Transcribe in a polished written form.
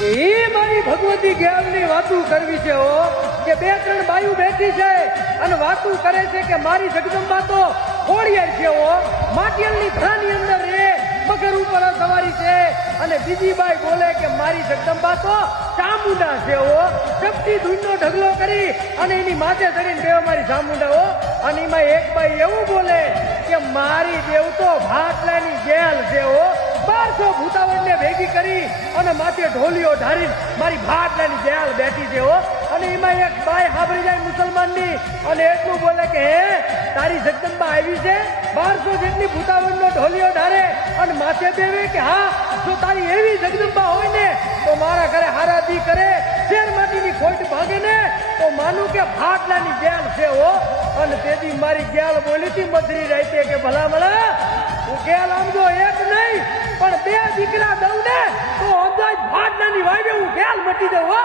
એ મારી ભગવતી જ્ઞાનની વાતું કરવી છે હો કે બે ત્રણ બાયુ બેઠી છે અને વાતું કરે છે કે મારી જગદંબા તો ખોડિયાર છે હો માટિયાલની ધરાની અંદર રે મગર ઉપર સવારી છે અને બીજી બાઈ બોલે કે મારી જગદંબા તો ચામુંડા છે હો જપતી ધૂળનો ઢગલો કરી અને એની માથે ચડીને બે મારી ચામુંડા હો અને એમાં એક બાઈ એવું બોલે કે મારી દેવ તો ભાટલાની જેલ છે હો 1200 ભૂતાવળને ભેગી કરી અને માથે ઢોલીઓ ઢારીને મારી ભાટલાની જેલ બેઠી છે હો અને એમાં એક બાઈ હાબરી જાય મુસલમાનની અને એટલું બોલે કે હે તારી જગદંબા આવી છે 1200 જેટલી ભૂતાવળનો ઢોલીઓ ઢારે અને માથે બેવે કે હા જો તારી એવી જગદંબા હોય ને તો મારા ઘરે હારાદી કરે શેર માટીની ખોટ ભાગે ને તો માનું કે ભાટલાની જેલ છે હો અને તેથી મારી ગેલ બોલી હતી મધરી રાઈતે કે ભલા ભલા હું ગેલ આમ જો એક નહીં પણ બે દીકરા દઉં ને તો અંદાજ ભાટલાની વાગે હું ગેલ મટી દઉં હો